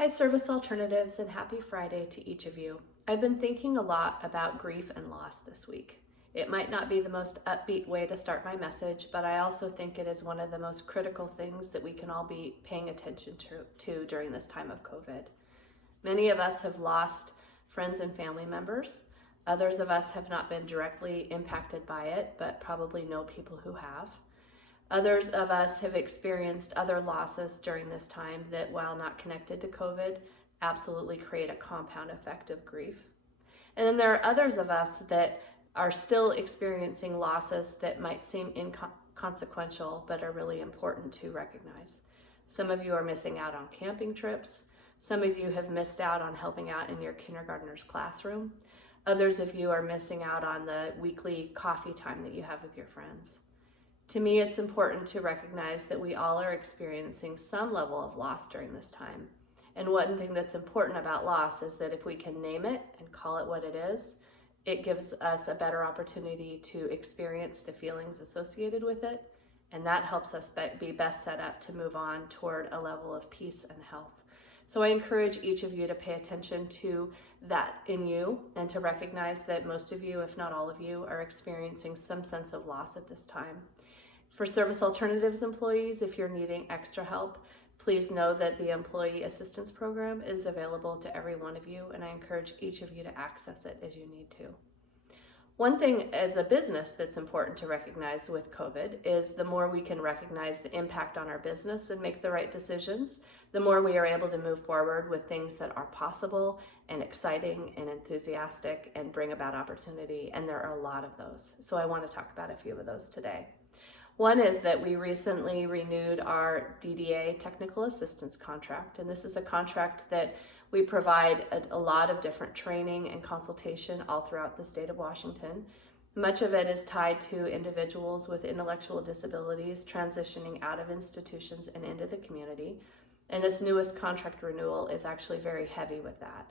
Hi, Service Alternatives, and happy Friday to each of you. I've been thinking a lot about grief and loss this week. It might not be the most upbeat way to start my message, but I also think it is one of the most critical things that we can all be paying attention to during this time of COVID. Many of us have lost friends and family members. Others of us have not been directly impacted by it, but probably know people who have. Others of us have experienced other losses during this time that, while not connected to COVID, absolutely create a compound effect of grief. And then there are others of us that are still experiencing losses that might seem inconsequential, but are really important to recognize. Some of you are missing out on camping trips. Some of you have missed out on helping out in your kindergartner's classroom. Others of you are missing out on the weekly coffee time that you have with your friends. To me, it's important to recognize that we all are experiencing some level of loss during this time. And one thing that's important about loss is that if we can name it and call it what it is, it gives us a better opportunity to experience the feelings associated with it. And that helps us be best set up to move on toward a level of peace and health. So I encourage each of you to pay attention to that in you and to recognize that most of you, if not all of you, are experiencing some sense of loss at this time. For Service Alternatives employees, if you're needing extra help, please know that the Employee Assistance Program is available to every one of you, and I encourage each of you to access it as you need to. One thing as a business that's important to recognize with COVID is the more we can recognize the impact on our business and make the right decisions, the more we are able to move forward with things that are possible and exciting and enthusiastic and bring about opportunity, and there are a lot of those. So I want to talk about a few of those today. One is that we recently renewed our DDA technical assistance contract, and this is a contract that we provide a lot of different training and consultation all throughout the state of Washington. Much of it is tied to individuals with intellectual disabilities transitioning out of institutions and into the community, and this newest contract renewal is actually very heavy with that.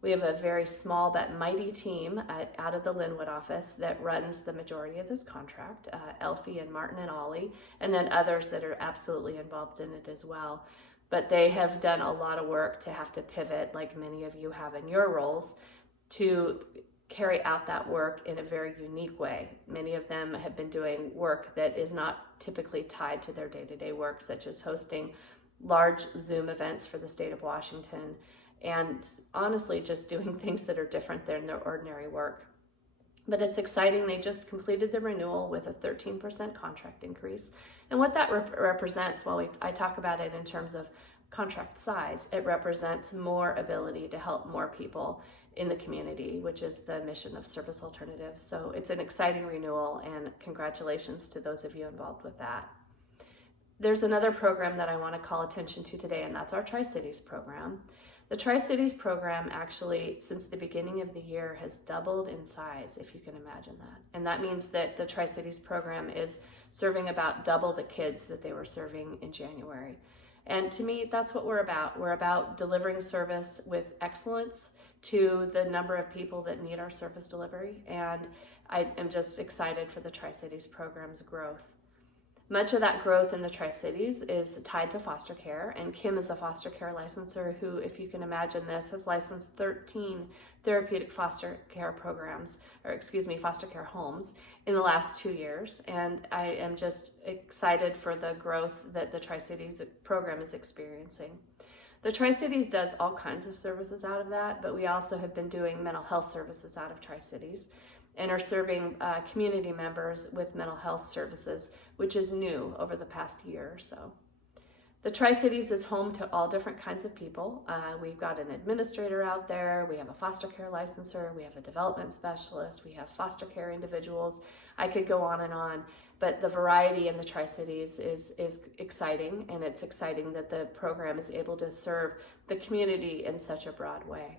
We have a very small but mighty team out of the Linwood office that runs the majority of this contract, Elfie and Martin and Ollie, and then others that are absolutely involved in it as well. But they have done a lot of work to have to pivot, like many of you have in your roles, to carry out that work in a very unique way. Many of them have been doing work that is not typically tied to their day-to-day work, such as hosting large Zoom events for the state of Washington, and honestly just doing things that are different than their ordinary work. But it's exciting. They just completed the renewal with a 13% contract increase. And what that represents, I talk about it in terms of contract size, it represents more ability to help more people in the community, which is the mission of Service Alternatives. So it's an exciting renewal, and congratulations to those of you involved with that. There's another program that I want to call attention to today, and that's our Tri-Cities program. The Tri-Cities program actually, since the beginning of the year, has doubled in size, if you can imagine that. And that means that the Tri-Cities program is serving about double the kids that they were serving in January. And to me, that's what we're about. We're about delivering service with excellence to the number of people that need our service delivery. And I am just excited for the Tri-Cities program's growth. Much of that growth in the Tri-Cities is tied to foster care, and Kim is a foster care licensor who, if you can imagine this, has licensed 13 therapeutic foster care homes in the last 2 years, and I am just excited for the growth that the Tri-Cities program is experiencing. The Tri-Cities does all kinds of services out of that, but we also have been doing mental health services out of Tri-Cities and are serving community members with mental health services, which is new over the past year or so. The Tri-Cities is home to all different kinds of people. We've got an administrator out there, we have a foster care licensor, we have a development specialist, we have foster care individuals. I could go on, but the variety in the Tri-Cities is exciting, and it's exciting that the program is able to serve the community in such a broad way.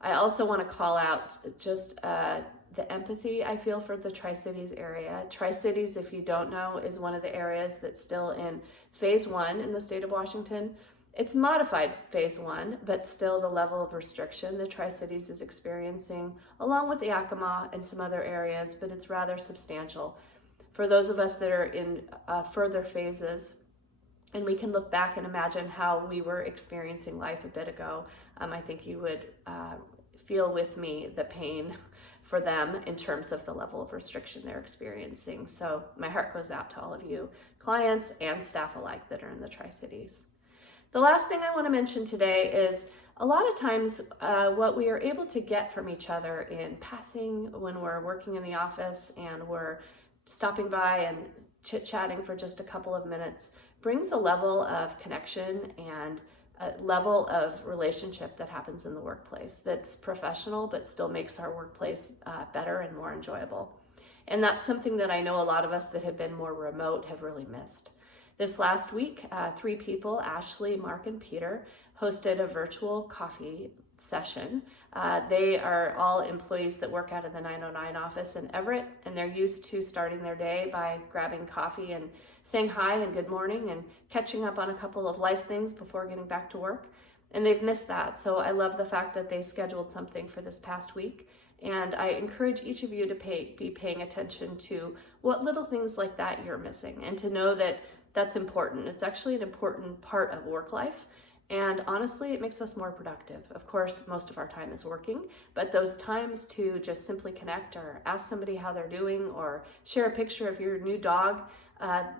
I also want to call out just the empathy I feel for the Tri-Cities area. Tri-Cities, if you don't know, is one of the areas that's still in phase 1 in the state of Washington. It's modified phase 1, but still the level of restriction the Tri-Cities is experiencing, along with Yakima and some other areas, but it's rather substantial. For those of us that are in further phases, and we can look back and imagine how we were experiencing life a bit ago, I think you would feel with me the pain for them in terms of the level of restriction they're experiencing. So my heart goes out to all of you, clients and staff alike that are in the Tri-Cities. The last thing I want to mention today is a lot of times what we are able to get from each other in passing when we're working in the office and we're stopping by and chit-chatting for just a couple of minutes brings a level of connection and a level of relationship that happens in the workplace that's professional but still makes our workplace better and more enjoyable. And that's something that I know a lot of us that have been more remote have really missed. This last week, 3 people, Ashley, Mark, and Peter, hosted a virtual coffee session. They are all employees that work out of the 909 office in Everett, and they're used to starting their day by grabbing coffee and saying hi and good morning and catching up on a couple of life things before getting back to work. And they've missed that, so I love the fact that they scheduled something for this past week. And I encourage each of you to be paying attention to what little things like that you're missing, and to know that that's important. It's actually an important part of work life. And honestly, it makes us more productive. Of course, most of our time is working, but those times to just simply connect or ask somebody how they're doing or share a picture of your new dog,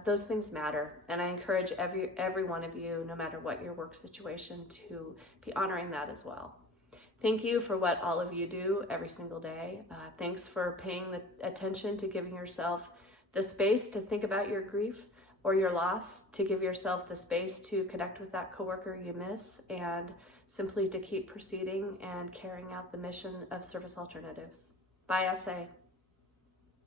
those things matter. And I encourage every one of you, no matter what your work situation, to be honoring that as well. Thank you for what all of you do every single day. Thanks for paying the attention to giving yourself the space to think about your grief or your loss, to give yourself the space to connect with that coworker you miss, and simply to keep proceeding and carrying out the mission of Service Alternatives. Bye, SA.